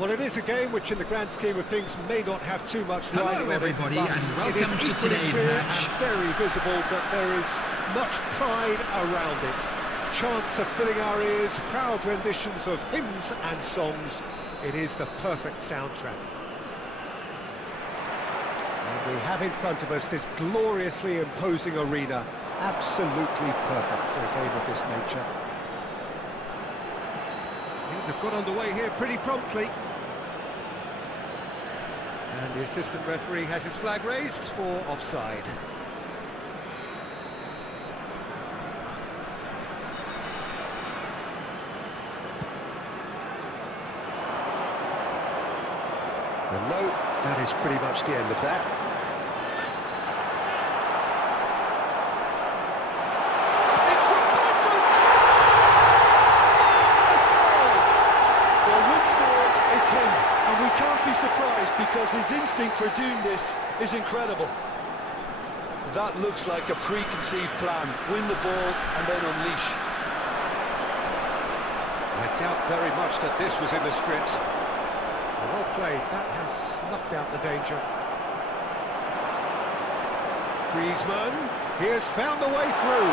Well, it is a game which, in the grand scheme of things, may not have too much riding on it, everybody, but and welcome it is to equally today's clear match. and very visible that there is much pride around it. Chants are filling our ears, proud renditions of hymns and songs. It is the perfect soundtrack. And we have in front of us this gloriously imposing arena, absolutely perfect for a game of this nature. Things have got underway here pretty promptly. And the assistant referee has his flag raised for offside. And no, that is pretty much the end of that. It's him, and we can't be surprised because his instinct for doing this is incredible. That looks like a preconceived plan. Win the ball and then unleash. I doubt very much that this was in the script. Well played, that has snuffed out the danger. Griezmann, he has found a way through.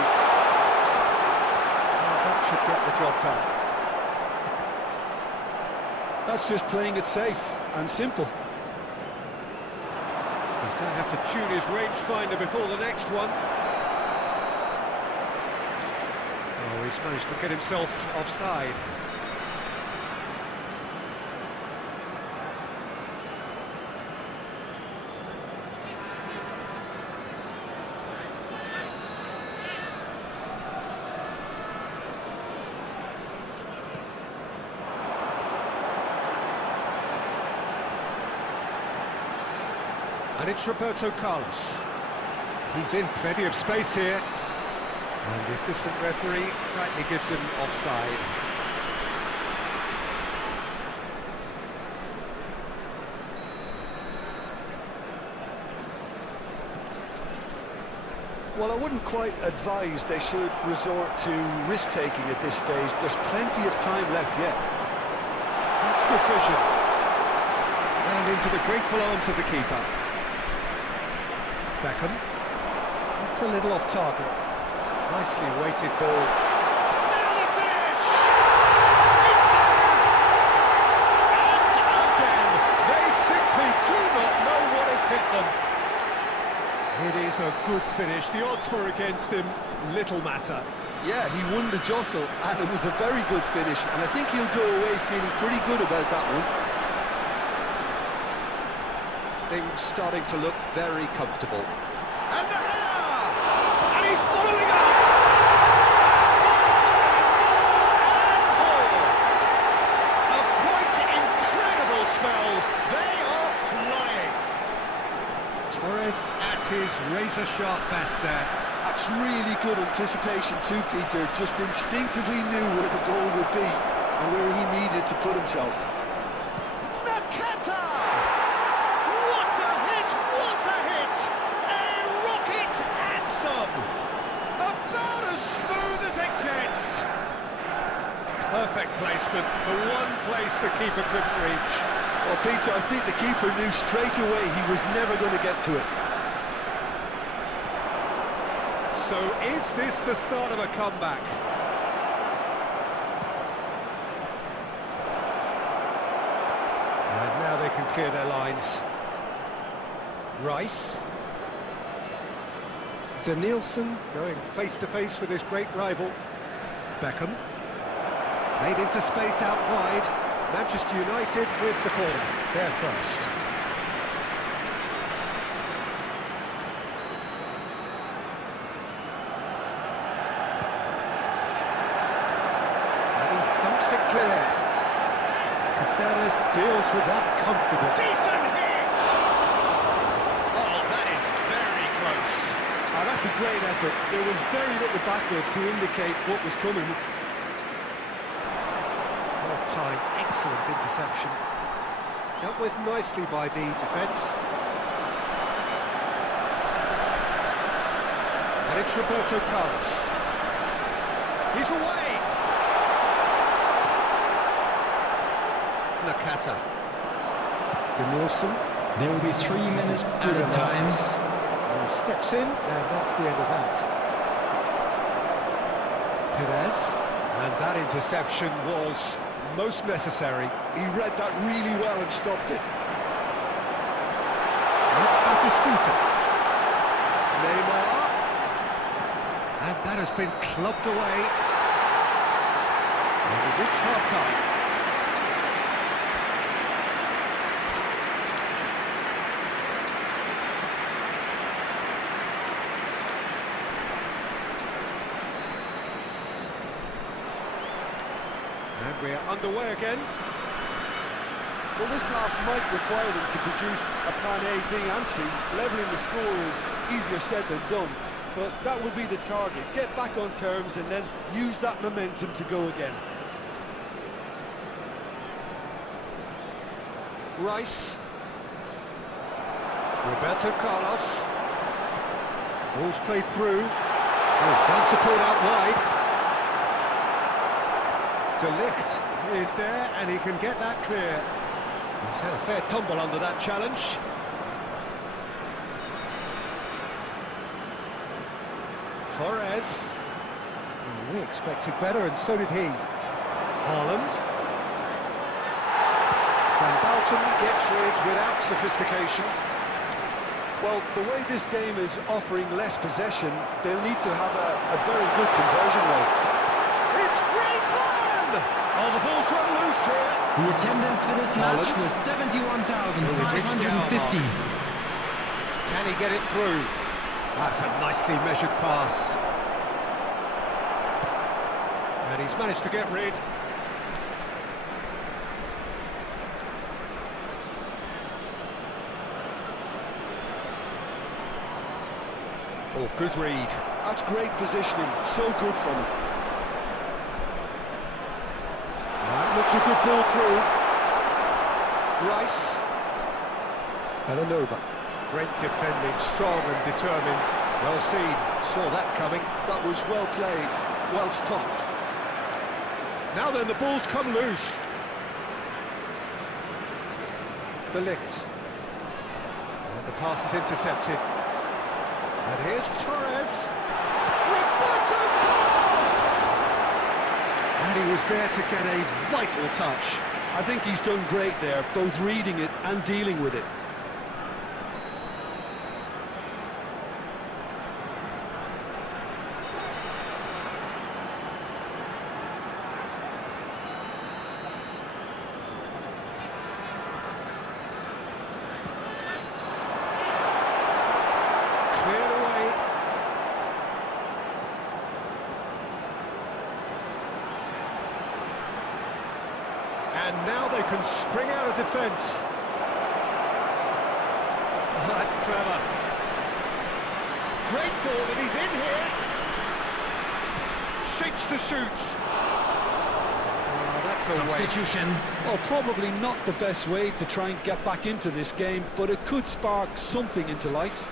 Well, that should get the job done. That's just playing it safe and simple. He's going to have to tune his rangefinder before the next one. has managed to get himself offside. And it's Roberto Carlos. He's in plenty of space here. And the assistant referee rightly gives him offside. Well, I wouldn't quite advise they should resort to risk-taking at this stage. There's plenty of time left yet. That's good vision. And into the grateful arms of the keeper. Beckham. That's a little off target. Nicely weighted ball. Now the finish! It's there! And again, they simply do not know what has hit them. It is a good finish. The odds were against him. Little matter. Yeah, he won the jostle, and it was a very good finish, and I think he'll go away feeling pretty good about that one. Things starting to look very comfortable. And the header! And he's following up! And a quite incredible spell. They are flying. Torres at his razor-sharp best there. That's really good anticipation too, Peter. Just instinctively knew where the ball would be and where he needed to put himself. Nakata! What a hit! What a hit! A rocket anthem! About as smooth as it gets! Perfect placement, the one place the keeper couldn't reach. Well, Peter, I think the keeper knew straight away he was never going to get to it. So is this the start of a comeback? And now they can clear their lines. Rice. Danielson going face-to-face with his great rival. Beckham. Played into space out wide. Manchester United with the corner. They're first. It clear. Caceres deals with that comfortably. Decent hit! Oh, that is very close. That's a great effort. There was very little backup to indicate what was coming. Well timed, excellent interception. Dealt with nicely by the defence. And it's Roberto Carlos. He's away! Nakata. Danielson. There will be 3 minutes added time. And he steps in, and that's the end of that. Perez. And that interception was most necessary. He read that really well and stopped it. It's Batistuta. Neymar. And that has been clubbed away. And we reached half-time. And we're underway again. Well, this half might require them to produce a plan A, B and C. Levelling the score is easier said than done, but that will be the target. Get back on terms and then use that momentum to go again. Rice. Roberto Carlos. Ball's played through. There's fan support out wide. De Ligt is there, and he can get that clear. He's had a fair tumble under that challenge. Torres. Well, we expected better, and so did he. Haaland. Van Bouten gets rid without sophistication. Well, the way this game is offering less possession, they'll need to have a very good conversion rate. Oh, the ball's run loose here. The attendance for this match Haaland. was 71,550. Can he get it through? That's a nicely measured pass. And he's managed to get rid. Oh, good read. That's great positioning, so good from him. That looks a good ball through. Rice. Belanova. Great defending, strong and determined. Well seen, saw that coming. That was well played, well stopped. Now then, the ball's come loose. De Ligt. And the pass is intercepted. And here's Torres. Roberto Carlos! And he was there to get a vital touch. I think he's done great there, both reading it and dealing with it. Cleared away. And now they can spring out of defence. Oh, that's clever. Great ball, and he's in here. Shapes to shoot. Oh, that's a waste. Substitution. Well, probably not the best way to try and get back into this game, but it could spark something into life.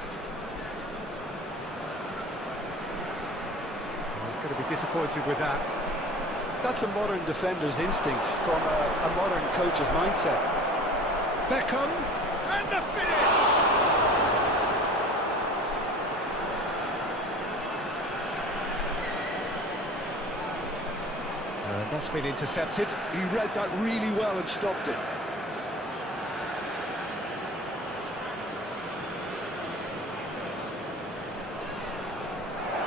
Oh, he's going to be disappointed with that. That's a modern defender's instinct from a modern coach's mindset. Beckham, and the finish! And that's been intercepted. He read that really well and stopped it.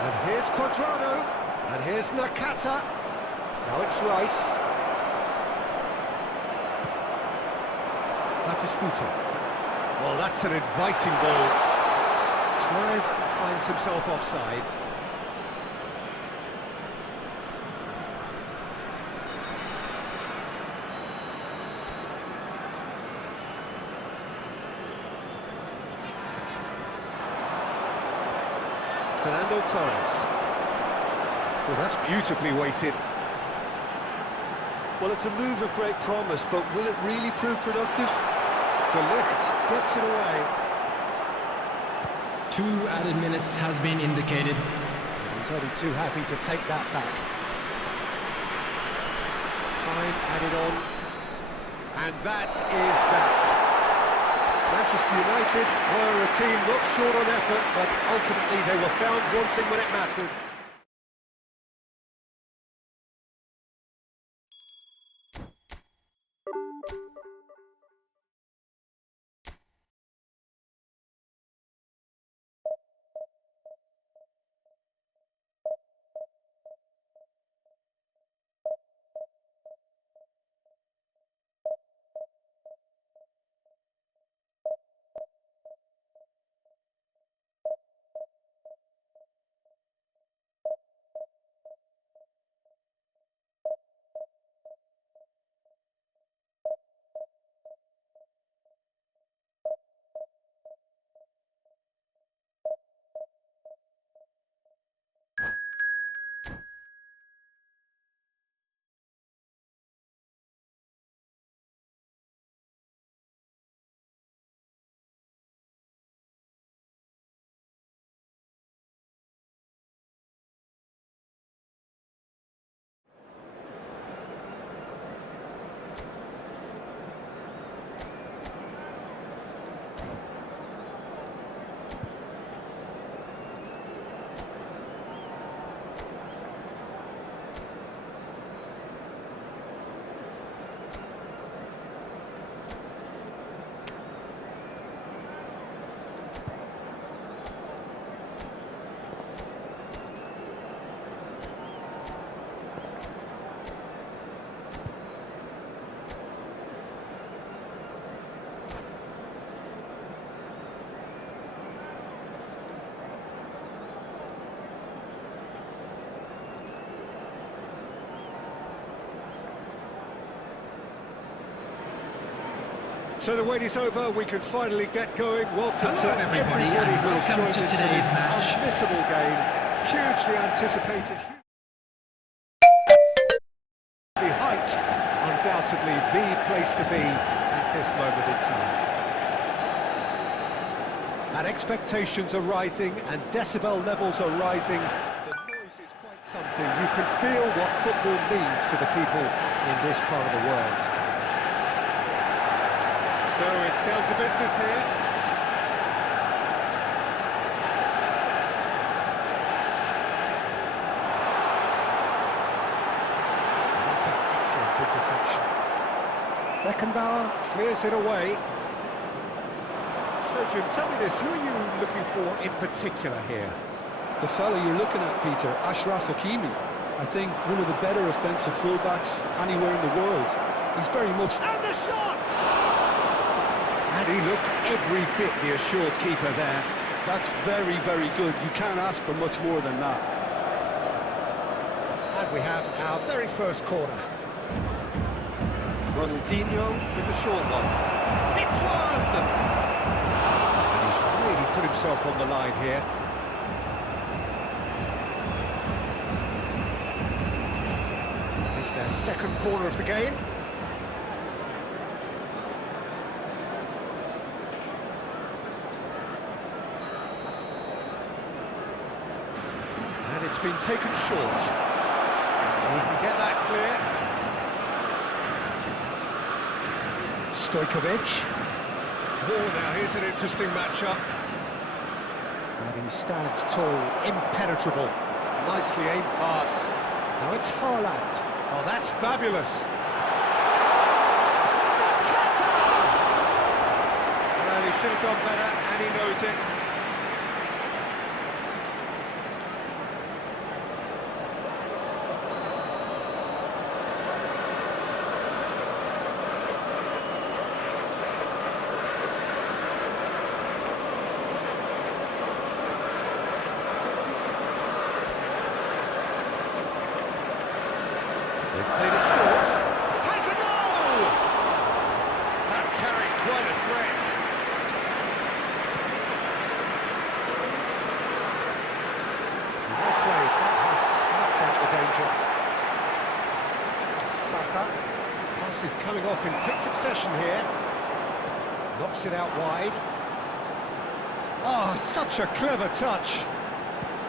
And here's Quadrado, and here's Nakata. Now it's Rice. Batistuta. Well, that's an inviting ball. Torres finds himself offside. Fernando Torres. Well, that's beautifully weighted. Well, it's a move of great promise, but will it really prove productive? De Ligt gets it away. 2 added minutes has been indicated. He's only too happy to take that back. Time added on. And that is that. Manchester United were a team not short on effort, but ultimately they were found wanting when it mattered. So the wait is over, we can finally get going. Welcome Hello, to everybody, everybody and who has welcome joined to us for today's this match. unmissable game. Hugely anticipated, hugely hyped. Undoubtedly the place to be at this moment in time. And expectations are rising and decibel levels are rising. The noise is quite something. You can feel what football means to the people in this part of the world. So it's down to business here. That's an excellent interception. Beckenbauer clears it away. So Jim, tell me this, who are you looking for in particular here? The fella you're looking at, Peter, Ashraf Hakimi. I think one of the better offensive fullbacks anywhere in the world. He's very much... And the shot! And he looked every bit the assured keeper there. That's very, very good. You can't ask for much more than that. And we have our very first corner. Ronaldinho with the short one. It's one! And he's really put himself on the line here. It's their second corner of the game. And it's been taken short. We can get that clear. Stojkovic. Oh, now here's an interesting matchup. And he stands tall, impenetrable. Nicely aimed pass. Now it's Haaland. Oh, that's fabulous. Nakata! Well, he should have done better, and he knows it. They've played it short. Has a goal! That carried quite a threat. Well played. That has snuffed out the danger. Saka. Pass is coming off in quick succession here. Knocks it out wide. Oh, such a clever touch.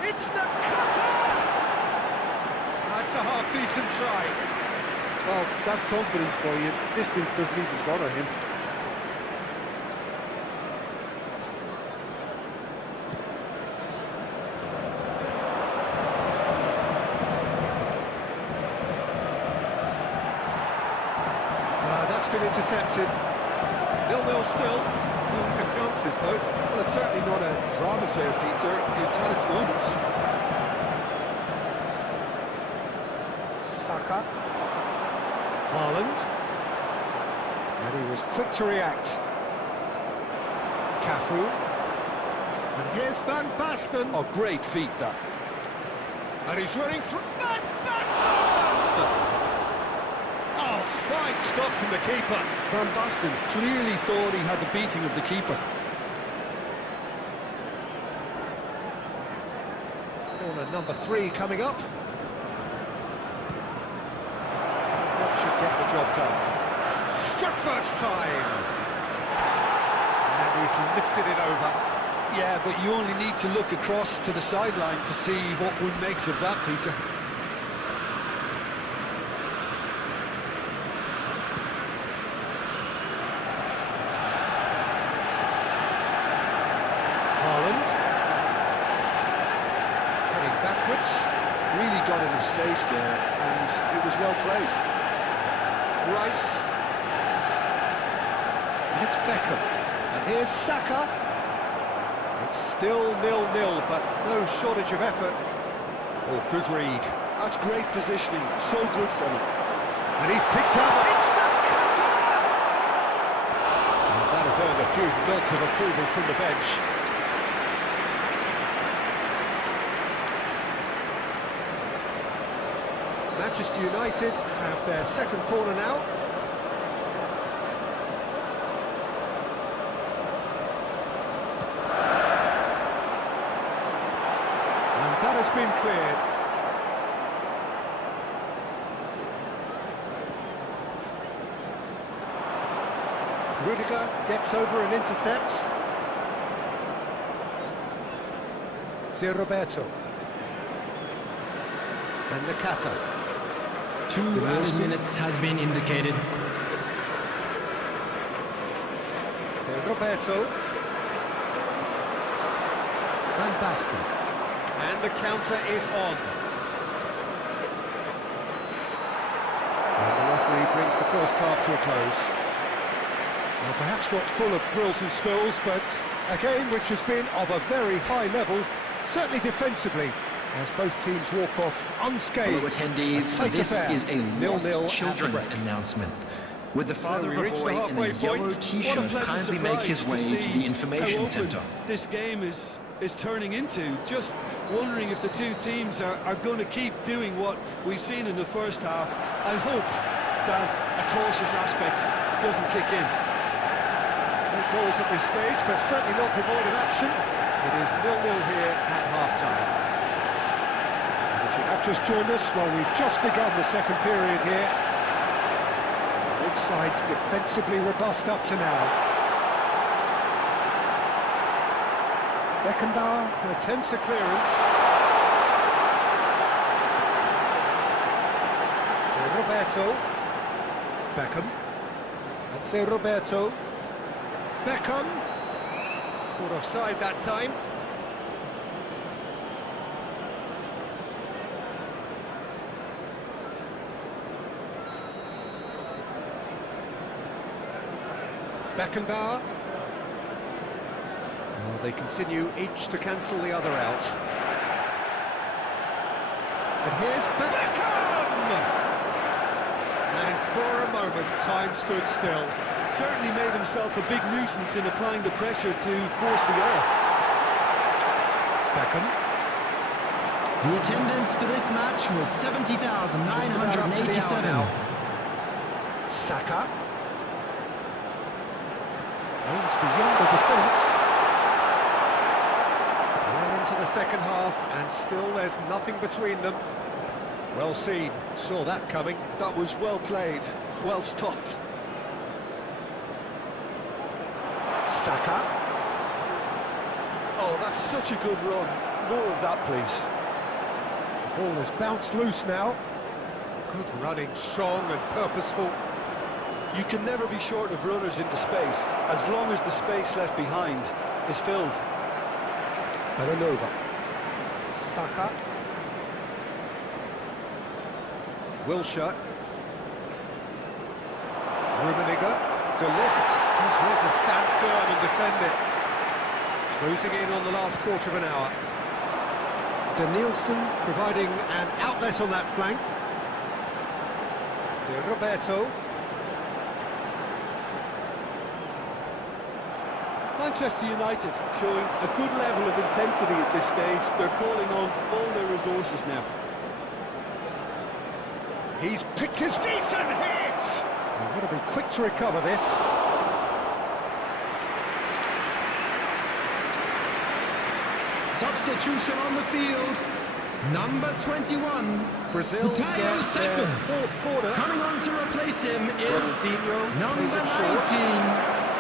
It's Nakata! That's a half-decent try. Well, that's confidence for you. Distance doesn't even bother him. That's been intercepted. 0-0 still. No lack of chances, though. Well, it's certainly not a drama affair, Peter. It's had its moments. Saka. Haaland. And he was quick to react. Cafu. And here's Van Basten. Oh, great feat, that. And he's running from Van Basten! Oh, fine stop from the keeper. Van Basten clearly thought he had the beating of the keeper. Corner number 3 coming up. That should get the job done. Struck first time! And he's lifted it over. Yeah, but you only need to look across to the sideline to see what one makes of that, Peter. Haaland. Heading backwards. Really got in his face there, and it was well played. Rice. And it's Beckham. And here's Saka. It's still 0-0, but no shortage of effort. Oh, good read. That's great positioning, so good from him. And he's picked up. It's Nakata! And that has earned a few nods of approval from the bench. Manchester United have their second corner now. has been cleared. Rudiger gets over and intercepts. Zé Roberto. And Nakata. 2 added Denilson. minutes has been indicated. Zé Roberto. Van Basten. And the counter is on. And the referee brings the first half to a close. Well, perhaps not full of thrills and spills, but a game which has been of a very high level, certainly defensively, as both teams walk off unscathed. Fellow attendees, A tight this affair. is a 0-0 lost at the children's break. announcement. With the So father we of a reach the boy in a halfway yellow point. What a t-shirt pleasant kindly make his surprise way to to see the information how open centre. this game is turning into. Just wondering if the two teams are going to keep doing what we've seen in the first half. I hope that a cautious aspect doesn't kick in. No goals at this stage, but certainly not devoid of action. It is 0-0 here at half-time. And if you have just joined us, well, we've just begun the second period here. Both sides defensively robust up to now. Beckenbauer attempts a clearance. Zé Roberto. Beckham. And Zé Roberto. Beckham. Caught offside that time. Beckenbauer. Well, they continue each to cancel the other out. And here's Beckham! And for a moment, time stood still. Certainly made himself a big nuisance in applying the pressure to force the error. Beckham. The attendance for this match was Just about up to the hour 70,987. now. Saka. Aimed beyond the defence. Well into the second half, and still there's nothing between them. Well seen, saw that coming. That was well played, well stopped. Saka. Oh, that's such a good run. More of that, please. The ball has bounced loose now. Good running, strong and purposeful. You can never be short of runners into space, as long as the space left behind is filled. Belanova. Saka. Wilshere. Rummenigge. De Ligt. He's ready to stand firm and defend it. Closing in on the last quarter of an hour. Denilson providing an outlet on that flank. De Roberto. Manchester United showing a good level of intensity at this stage. They're calling on all their resources now. He's picked his decent hit! They've got to be quick to recover this. Substitution on the field. Number 21. Brazil Bukayo get their Saka. fourth corner. Coming on to replace him is Ronaldinho number plays 19, it short.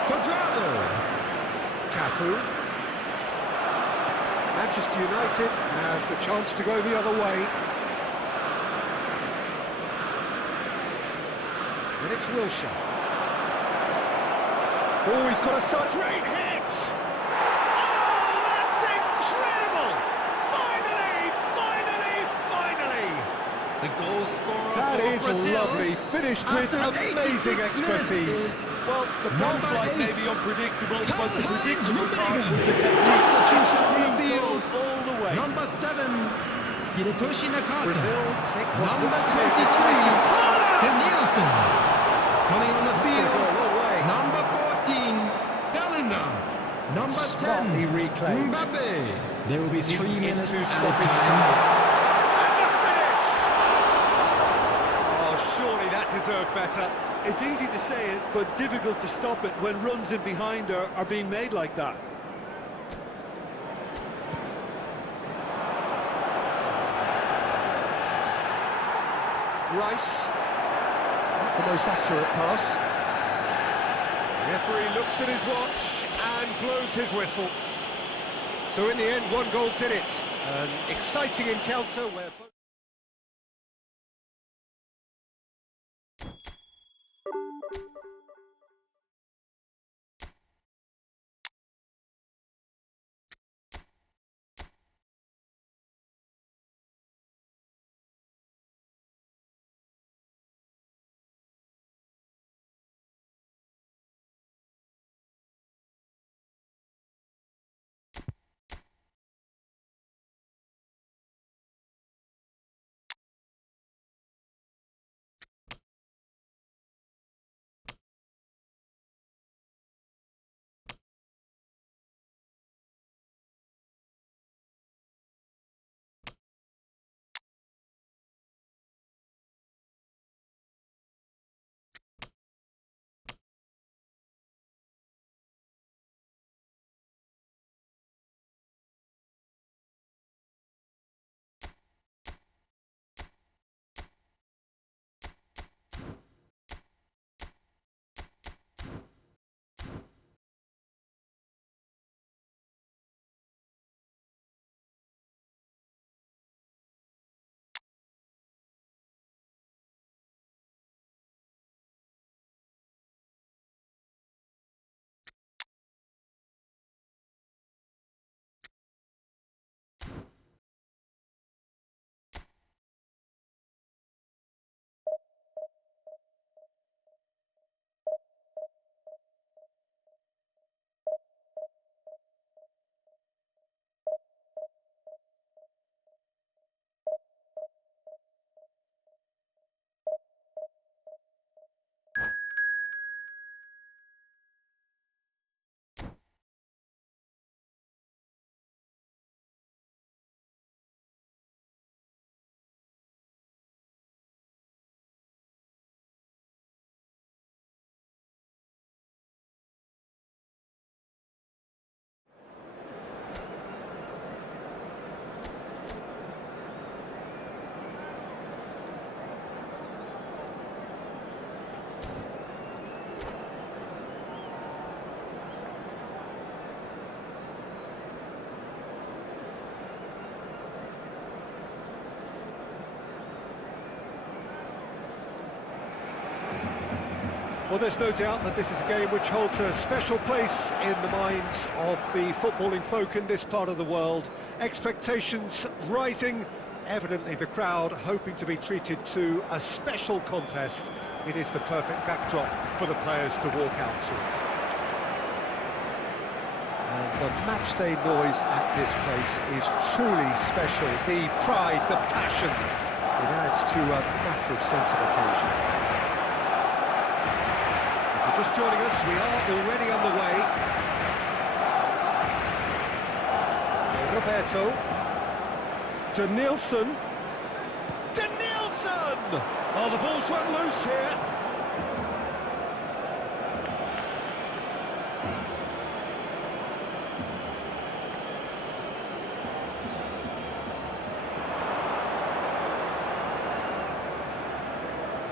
Cuadrado. Cafu. Manchester United has the chance to go the other way. And it's Wilshere. Oh, he's got a great hit! Oh, that's incredible! Finally! The goal scorer That for is Brazil. lovely, finished with After amazing 86 minutes expertise. is Well, the ball Number flight may 8. be unpredictable, but the Karl-Heinz predictable part Rummenigge. was the technique. Substitution on the Screen field. gold all the way. Number 7, Hirotoshi Nakata. Brazil take what Number looks to be a 23, decisive... Denilson. Coming on the It's going to field, go a long way. number 14, Bellingham. Number 10, Smartly reclaimed. Mbappe. There will be 3 minutes Into added stoppage time. time. And the finish! Oh, surely that deserved better. It's easy to say it, but difficult to stop it when runs in behind are being made like that. Rice. Not the most accurate pass. The referee looks at his watch and blows his whistle. So in the end, one goal did it. An exciting encounter where both... Well, there's no doubt that this is a game which holds a special place in the minds of the footballing folk in this part of the world. Expectations rising, evidently the crowd hoping to be treated to a special contest. It is the perfect backdrop for the players to walk out to. And the matchday noise at this place is truly special. The pride, the passion, it adds to a massive sense of occasion. Just joining us, we are already on the way. De Roberto. Denilson. Denilson! Oh, the ball's run loose here.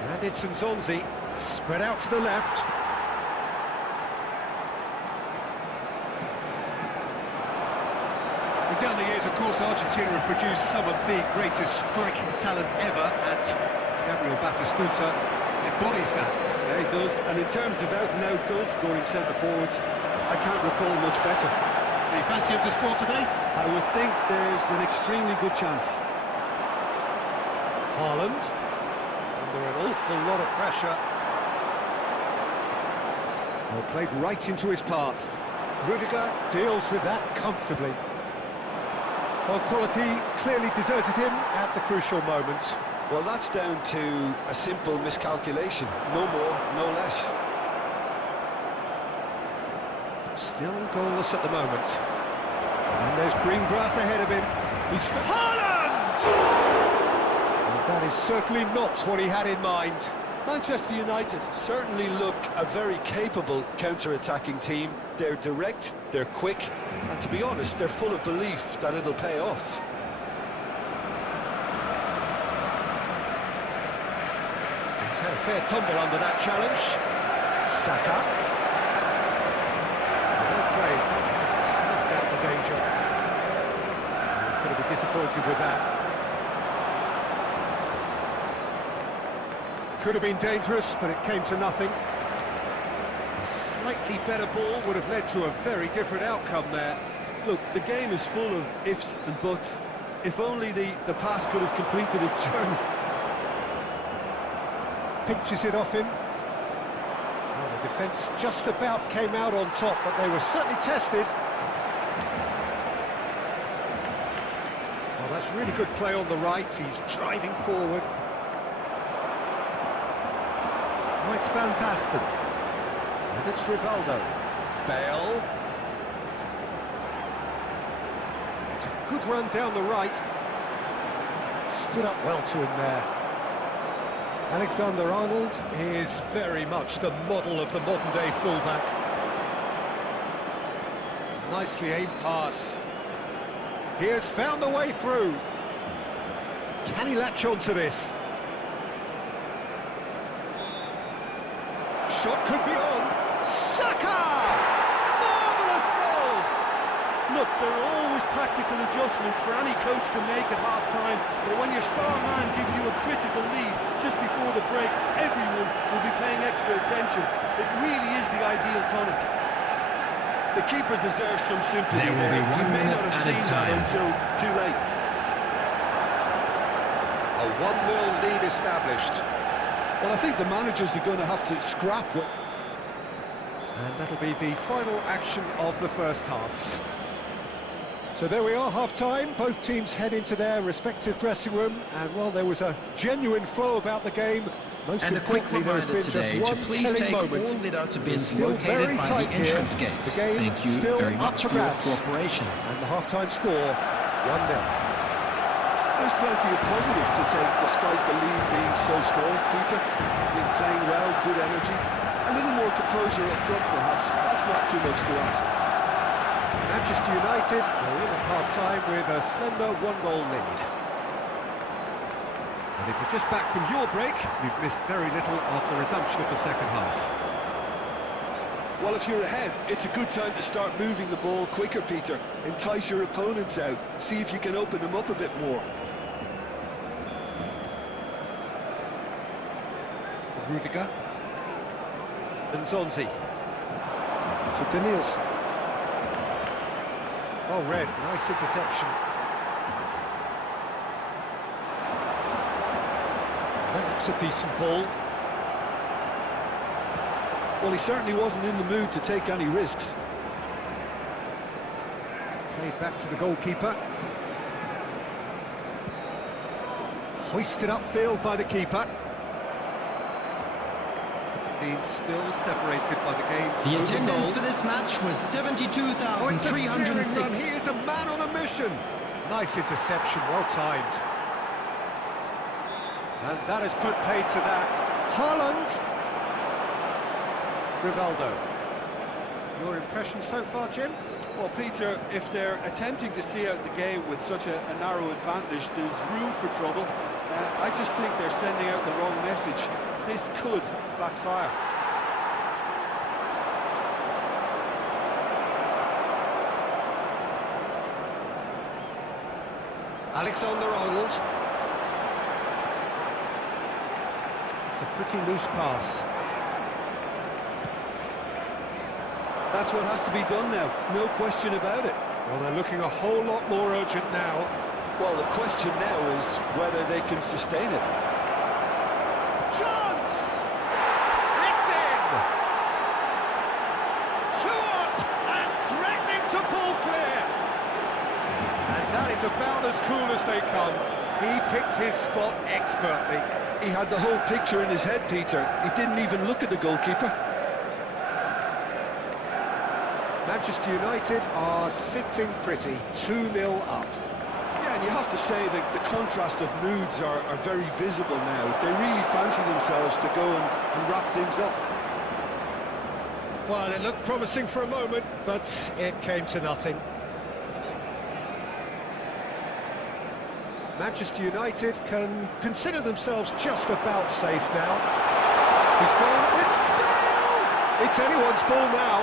And it's Nzonzi, spread out to the left. Down the years, of course, Argentina have produced some of the greatest striking talent ever, and Gabriel Batistuta embodies that. Yeah, he does. And in terms of out-and-out goal-scoring centre-forwards, I can't recall much better. Do you fancy him to score today? I would think there's an extremely good chance. Haaland, under an awful lot of pressure. Well, played right into his path. Rudiger deals with that comfortably. Well, quality clearly deserted him at the crucial moment. Well, that's down to a simple miscalculation. No more, no less. Still goalless at the moment. And there's green grass ahead of him. He's... Haaland! And that is certainly not what he had in mind. Manchester United certainly look a very capable counter-attacking team. They're direct, they're quick, and to be honest, they're full of belief that it'll pay off. fair tumble under that challenge. Saka. Well played. Has snuffed out the danger. He's going to be disappointed with that. Could have been dangerous, but it came to nothing. A slightly better ball would have led to a very different outcome there. Look, the game is full of ifs and buts. If only the pass could have completed its journey. Pinches it off him. Well, the defence just about came out on top, but they were certainly tested. Well, that's really good play on the right. He's driving forward. Now it's Van Basten. And it's Rivaldo. Bale. It's a good run down the right. Stood up well to him there. Alexander-Arnold is very much the model of the modern-day fullback. Nicely aimed pass. He has found the way through. Can he latch on to this? Shot could be on. Saka! Marvellous goal! Look, there are always tactical adjustments for any coach to make at half-time, but when your star man gives you a critical lead just before the break, everyone will be paying extra attention. It really is the ideal tonic. The keeper deserves some sympathy There will there. be 1 He may minute not have added seen that time. until too late. A 1-0 lead established. Well, I think the managers are going to have to scrap them. And that'll be the final action of the first half. So there we are, half-time. Both teams head into their respective dressing room, and while there was a genuine flow about the game, most And a quick importantly there's reminder been just today to one please telling take moment. all lit-outs have been It's still very located by tight the here. entrance gates. The game Thank you still very up much for for your grabs. cooperation. And the half-time score, 1-0. There's plenty of positives to take despite the lead being so small, Peter. I think playing well, good energy, a little more composure up front perhaps. That's not too much to ask. Manchester United are in at half-time with a slender 1-goal lead. And if you're just back from your break, you've missed very little of the resumption of the second half. Well, if you're ahead, it's a good time to start moving the ball quicker, Peter. Entice your opponents out. See if you can open them up a bit more. Rudiger. And Zonzi. To Danielson. Oh, Red, nice interception. That looks a decent ball. Well, he certainly wasn't in the mood to take any risks. Played back to the goalkeeper. Hoisted upfield by the keeper. Being still separated by the game's The own attendance goal. for this match was Oh, it's a searing run. 72,306. He is a man on a mission. Nice interception, well timed. And that has put paid to that. Haaland. Rivaldo. Your impression so far, Jim? Well, Peter, if they're attempting to see out the game with such a narrow advantage, there's room for trouble. I just think they're sending out the wrong message. This could backfire. Alexander-Arnold. It's a pretty loose pass. That's what has to be done now, no question about it. Well, they're looking a whole lot more urgent now. Well, the question now is whether they can sustain it. Chance! It's in! 2 up and threatening to pull clear. And that is about as cool as they come. He picked his spot expertly. He had the whole picture in his head, Peter. He didn't even look at the goalkeeper. Manchester United are sitting pretty, 2-0 up. Yeah, and you have to say that the contrast of moods are very visible now. They really fancy themselves to go and wrap things up. Well, it looked promising for a moment, but it came to nothing. Manchester United can consider themselves just about safe now. He's gone. It's Bale! It's anyone's ball now.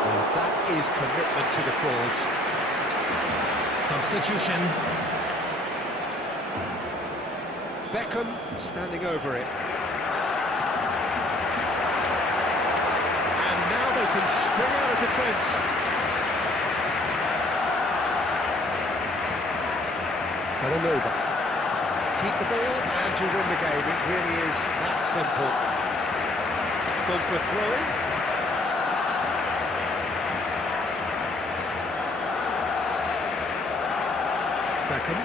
Well, that is commitment to the cause. Substitution. Beckham standing over it. And now they can spring out of defence. Villanova. Keep the ball and you win the game. It really is that simple. It's gone for a throw-in. Beckham.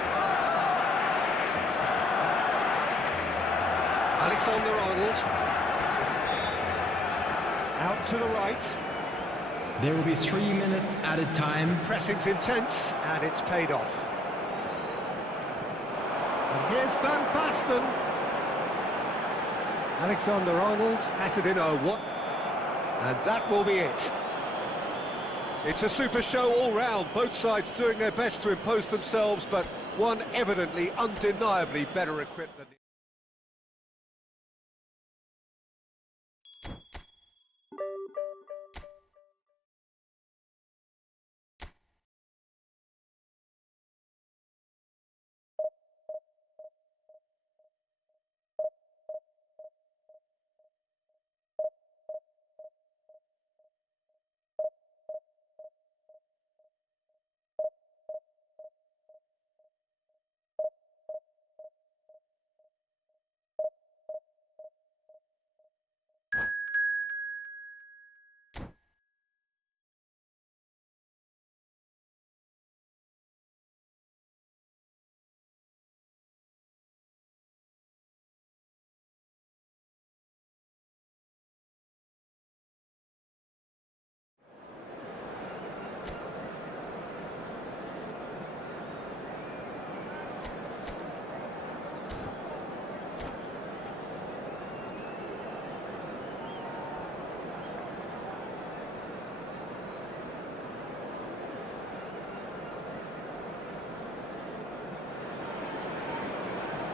Alexander-Arnold. Out to the right. There will be 3 minutes added time. Pressing's intense, and it's paid off. And here's Van Basten. Alexander-Arnold has it in a what? And that will be it. It's a super show all round, both sides doing their best to impose themselves, but one evidently, undeniably better equipped than the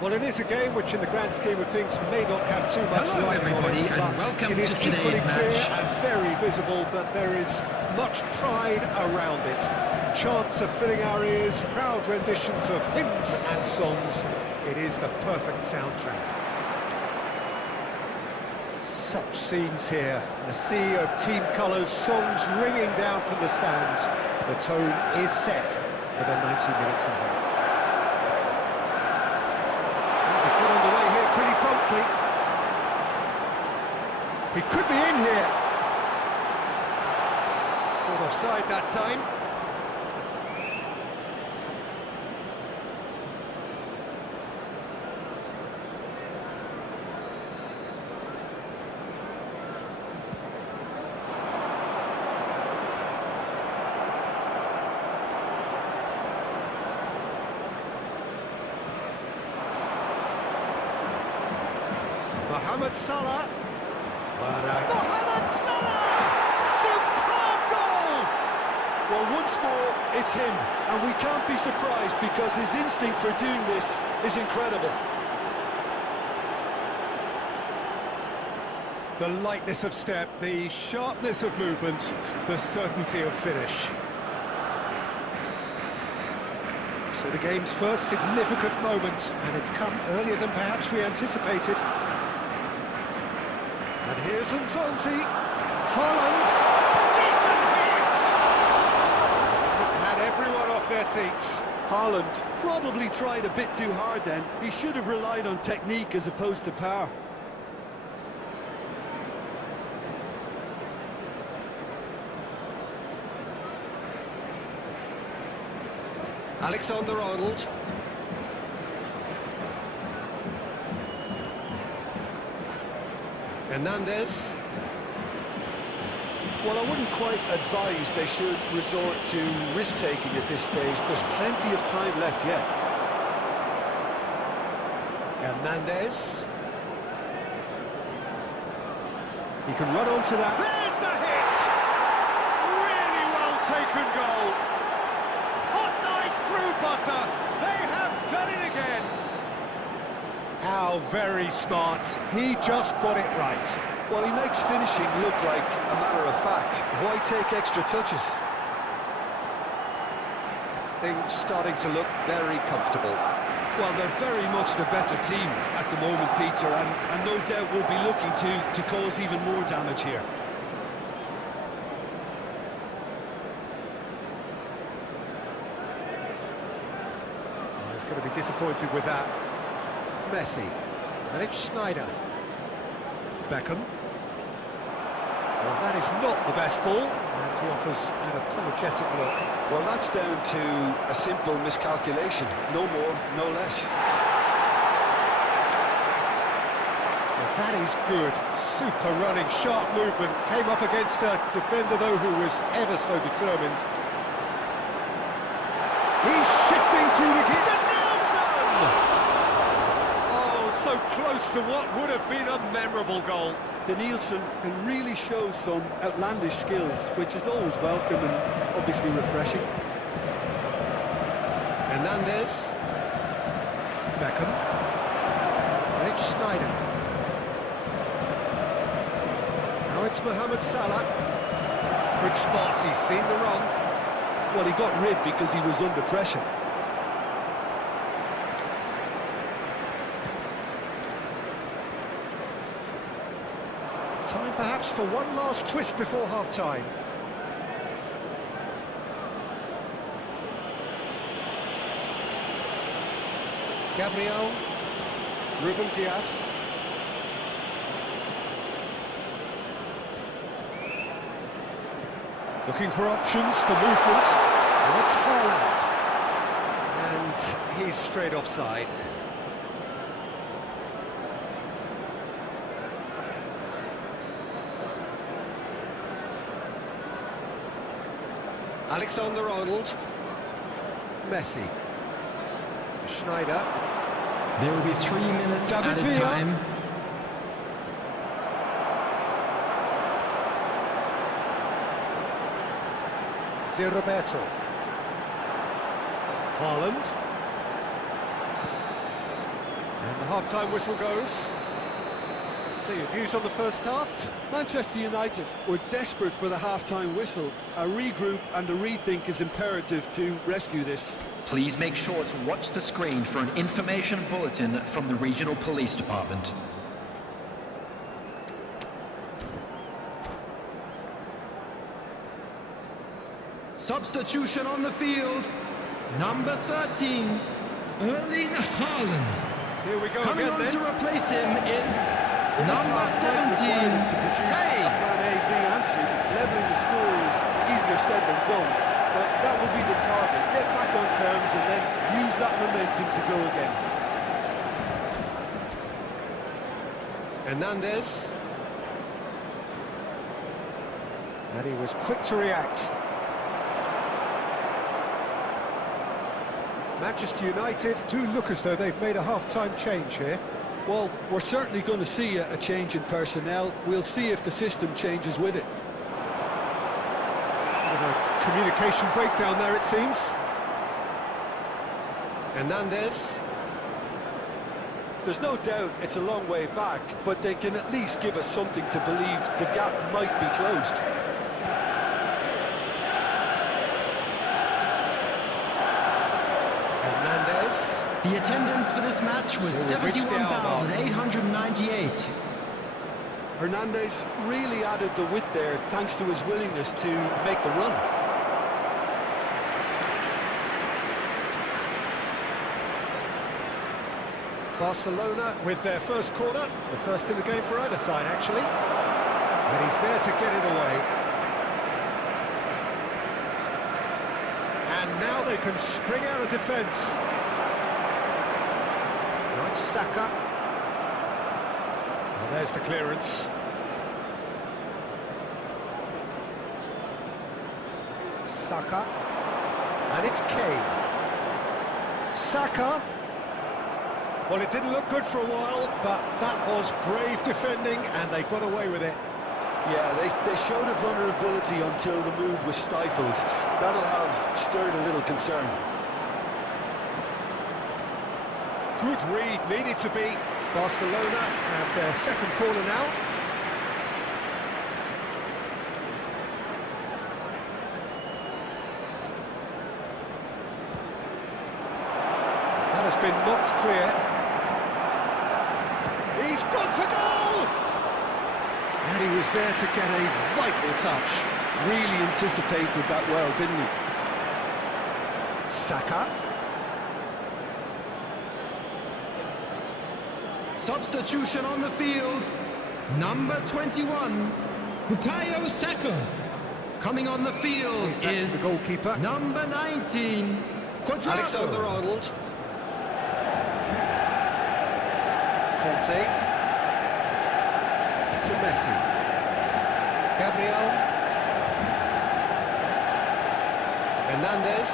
Well, it is a game which, in the grand scheme of things, may not have too much Hello, riding on everybody, it, and but welcome it is to today's equally clear match. and very visible that there is much pride around it. Chants are filling our ears, proud renditions of hymns and songs. It is the perfect soundtrack. Such scenes here, a sea of team colours, songs ringing down from the stands. The tone is set for the 90 minutes ahead. Got underway here pretty promptly. He could be in here. Caught offside that time. Mohamed Salah. Mohamed Salah! Superb goal! Well, once more, it's him, and we can't be surprised because his instinct for doing this is incredible. The lightness of step, the sharpness of movement, the certainty of finish. So the game's first significant moment, and it's come earlier than perhaps we anticipated. And here's Nzonzi. Haaland. Decent hit! It had everyone off their seats. Haaland probably tried a bit too hard then. He should have relied on technique as opposed to power. Alexander-Arnold. Hernandez. Well, I wouldn't quite advise they should resort to risk-taking at this stage. There's plenty of time left yet. Hernandez. He can run onto that. There's the hit! Really well taken goal. Hot knife through butter. They have done it again. How very smart. He just got it right. Well, he makes finishing look like a matter of fact. Why take extra touches? Things starting to look very comfortable. Well, they're very much the better team at the moment, Peter, and no doubt will be looking to cause even more damage here. He's going to be disappointed with that. Messi. And it's Schneider. Beckham. Well, that is not the best ball, and he offers an apologetic look. Well, that's down to a simple miscalculation. No more, no less. Well, that is good. Super running, sharp movement. Came up against a defender, though, who was ever so determined. He's shifting through the gate. Nelson! Oh, so close to what would have been a memorable goal. Denilson can really show some outlandish skills, which is always welcome and obviously refreshing. Hernandez. Beckham. And it's Schneider. Now it's Mohamed Salah. Good spot, he's seen the run. Well, he got rid because he was under pressure. Time perhaps for one last twist before half-time. Gabriel. Ruben Dias. Looking for options for movement. And it's Haaland. And he's straight offside. Alexander-Arnold. Messi. Schneider. There will be 3 minutes David added Villa. time. Zé Roberto. Haaland. And the half-time whistle goes. So your views on the first half? Manchester United were desperate for the half-time whistle. A regroup and a rethink is imperative to rescue this. Please make sure to watch the screen for an information bulletin from the Regional Police Department. Substitution on the field. Number 13, Erling Haaland. Here we go Coming again on then. to replace him is This number half might require them 17. to produce Hey! a plan A, B and C. Levelling the score is easier said than done, but that will be the target. Get back on terms and then use that momentum to go again. Hernandez. And he was quick to react. Manchester United do look as though they've made a half-time change here. Well, we're certainly going to see a change in personnel. We'll see if the system changes with it. Bit of a communication breakdown there, it seems. Hernandez. There's no doubt it's a long way back, but they can at least give us something to believe the gap might be closed. Hernandez. The attendance for this match was So we've reached the hour mark. 71,898. Hernandez really added the width there thanks to his willingness to make the run. Barcelona with their first corner, the first in the game for either side actually, and he's there to get it away. And now they can spring out of defence. Now it's Saka. Well, there's the clearance. Saka, and it's Kane. Saka. Well, it didn't look good for a while, but that was brave defending, and they got away with it. Yeah, they showed a vulnerability until the move was stifled. That'll have stirred a little concern. Good read, needed to be. Barcelona have their second corner now. That has been knocked clear. He's gone for goal! And he was there to get a vital touch. Really anticipated that well, didn't he? Saka. Substitution on the field. Number 21, Bukayo Saka. Coming on the field Back is to the goalkeeper. number 19, Quadrado. Alexander-Arnold. Conte. To Messi. Gabriel. Hernandez.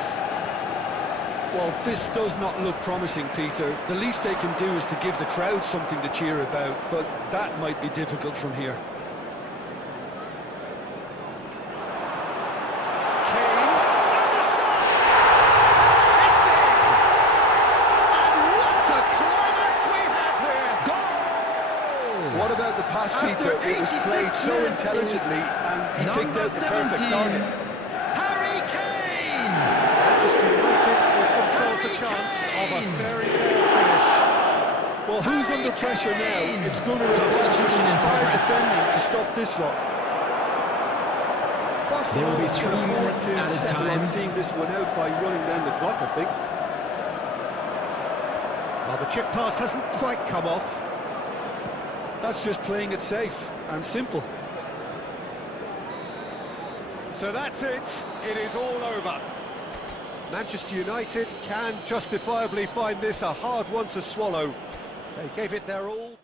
Well, this does not look promising, Peter. The least they can do is to give the crowd something to cheer about, but that might be difficult from here. Kane. And the shot! It's in! And what a climax we have here! Goal! What about the pass, After Peter? It was 86 played so minutes, intelligently, and he picked out the perfect 17, target. Harry Kane! Manchester United give themselves a Harry chance of a Kane! fairy tale finish. Well, who's Harry under pressure Kane! now? It's going to require some Substitution in inspired progress. defending to stop this lot. There will be Barcelona can 3 afford minutes to added settle on time. seeing this one out by running down the clock, I think. Well, the chip pass hasn't quite come off. That's just playing it safe and simple. So that's it. It is all over. Manchester United can justifiably find this a hard one to swallow. They gave it their all.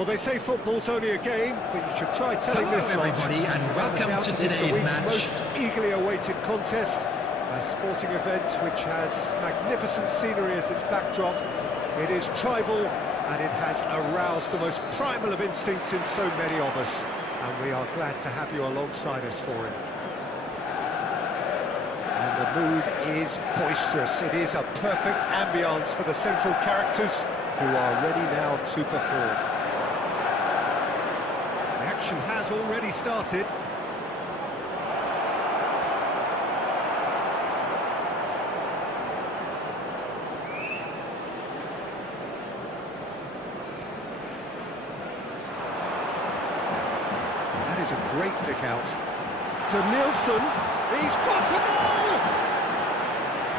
Well, they say football's only a game, but you should try telling Hello, this lot. everybody, and Without welcome doubt, to it is today's the week's match. most eagerly awaited contest, a sporting event which has magnificent scenery as its backdrop. It is tribal, and it has aroused the most primal of instincts in so many of us, and we are glad to have you alongside us for it. And the mood is boisterous. It is a perfect ambience for the central characters who are ready now to perform. The action has already started. That is a great pick out. Danielson, he's gone for goal!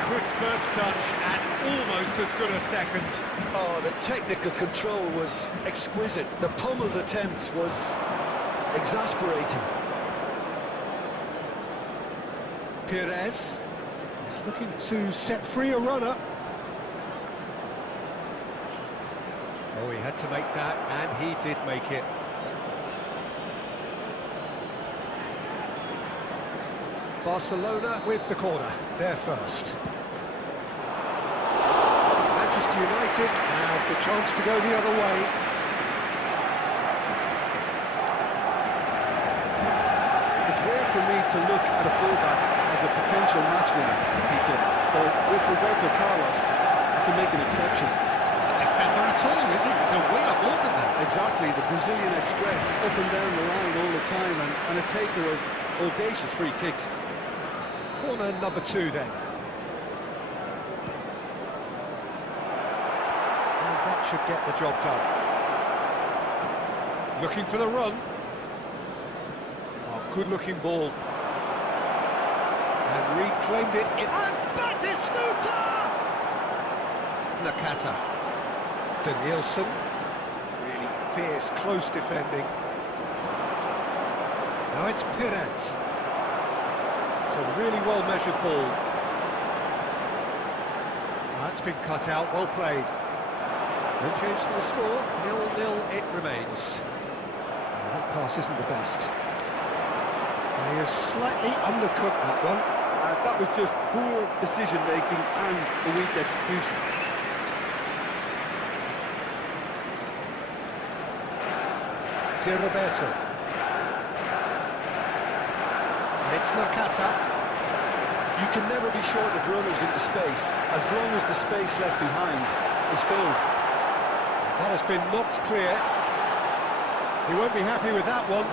Quick first touch and almost as good a second. Oh, the technical control was exquisite. The pummeled attempt was exasperating. Perez is looking to set free a runner. Oh, he had to make that, and he did make it. Barcelona with the corner, they're first. Manchester United have the chance to go the other way. It's rare for me to look at a fullback as a potential match winner, Peter, but with Roberto Carlos, I can make an exception. It's not a defender at all, is he? He's a winger more than that. Exactly, the Brazilian Express, up and down the line all the time, and a taker of audacious free kicks. Corner number 2 then. And that should get the job done. Looking for the run. Oh, good-looking ball. And reclaimed it in... And Batistuta! Nakata. Danielson. Really fierce, close defending. Now it's Perez. It's a really well-measured ball. That's been cut out, well played. No change to the score, 0-0 it remains. And that pass isn't the best. And he has slightly undercooked that one. That was just poor decision-making and a weak execution. Here's Roberto. It's Nakata. You can never be short of runners into space, as long as the space left behind is filled. That has been knocked clear. He won't be happy with that one.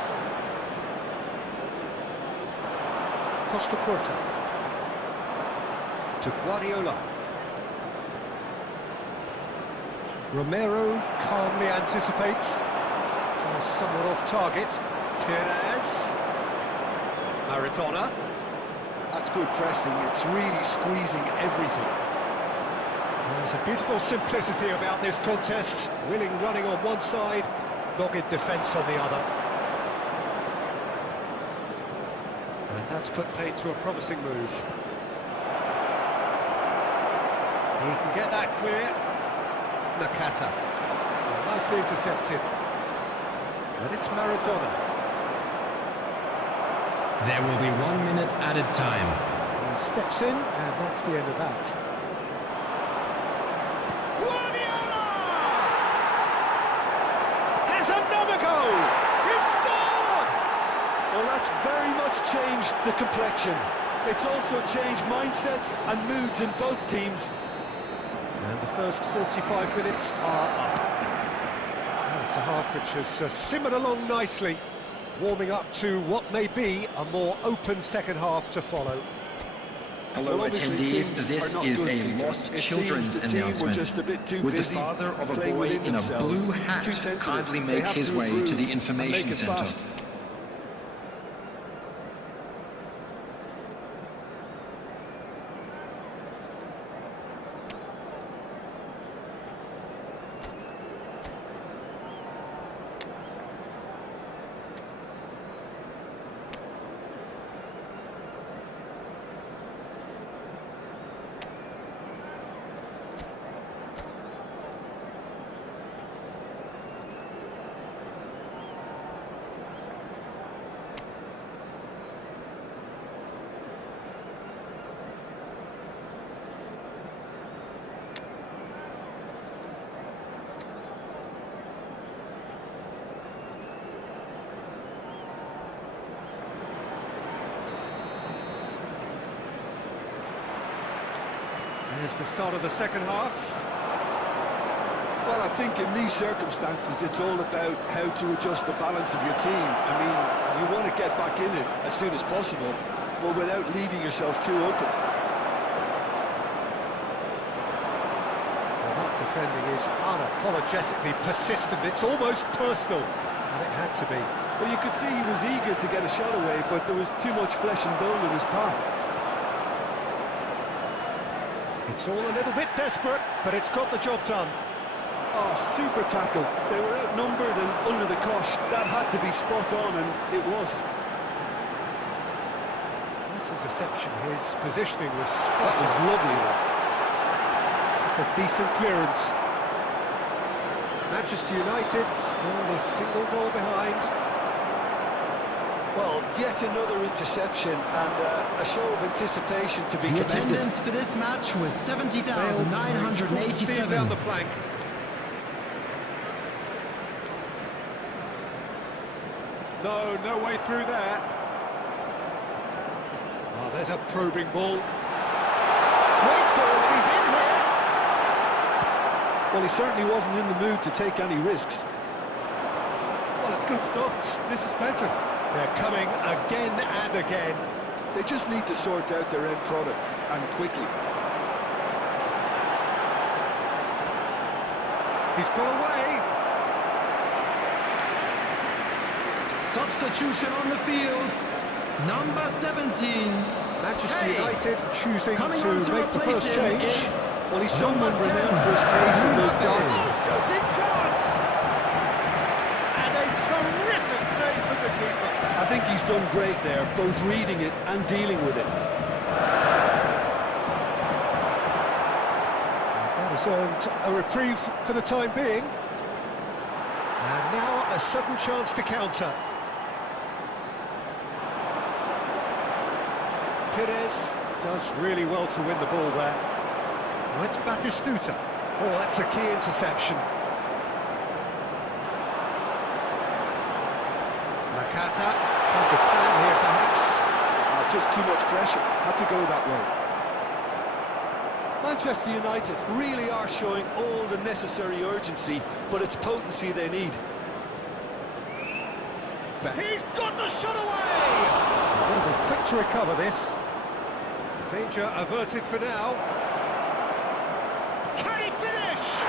Costa Curta. To Guardiola. Romero calmly anticipates. Somewhat off target. Perez. Maradona. That's good pressing, it's really squeezing everything. There's a beautiful simplicity about this contest. Willing running on one side, dogged defence on the other. And that's put paid to a promising move. He can get that clear. Nakata. Well, nicely intercepted. And it's Maradona. There will be 1 minute added time. He steps in, and that's the end of that. Guardiola! Has another goal! He's scored! Well, that's very much changed the complexion. It's also changed mindsets and moods in both teams. And the first 45 minutes are up. Well, it's a half which has simmered along nicely, warming up to what may be a more open second half to follow. Hello Well, obviously attendees, things this are not is good, a Peter. lost It children's seems the team were announcement. just a bit too Would the busy father of a playing boy within in a themselves, blue hat too tentative. kindly They make have his to way to improve the and information make it centre? fast. There's the start of the second half. Well, I think in these circumstances, it's all about how to adjust the balance of your team. I mean, you want to get back in it as soon as possible, but without leaving yourself too open. Well, that defending is unapologetically persistent. It's almost personal, and it had to be. Well, you could see he was eager to get a shot away, but there was too much flesh and bone in his path. It's all a little bit desperate, but it's got the job done. Oh, super tackle. They were outnumbered and under the cosh. That had to be spot on, and it was. Nice interception. His positioning was spot That was on. lovely. It's a decent clearance. Manchester United still a single goal behind. Well, yet another interception and a show of anticipation to be The commended. attendance for this match was Full speed down 70,987. the flank. No way through there. Oh, there's a probing ball. Great ball, he's in here. Well, he certainly wasn't in the mood to take any risks. Well, it's good stuff. This is better. They're coming again and again. They just need to sort out their end product, and quickly. He's got away. Substitution on the field. Number 17. Manchester Hey! United choosing Coming to on to make the replace first him change. is Well, he's someone number renowned 10. for his pace and those Mbappe. dark. Shooting chance! And a terrific save from the keeper. I think he's done great there, both reading it and dealing with it. That has earned a reprieve for the time being. And now a sudden chance to counter. Perez does really well to win the ball there. Now it's Batistuta. Oh, that's a key interception. Nakata, change of plan here perhaps. Just too much pressure. Had to go that way. Manchester United really are showing all the necessary urgency, but it's potency they need. He's got the shot away! Will be quick to recover this. Danger averted for now. Can he finish?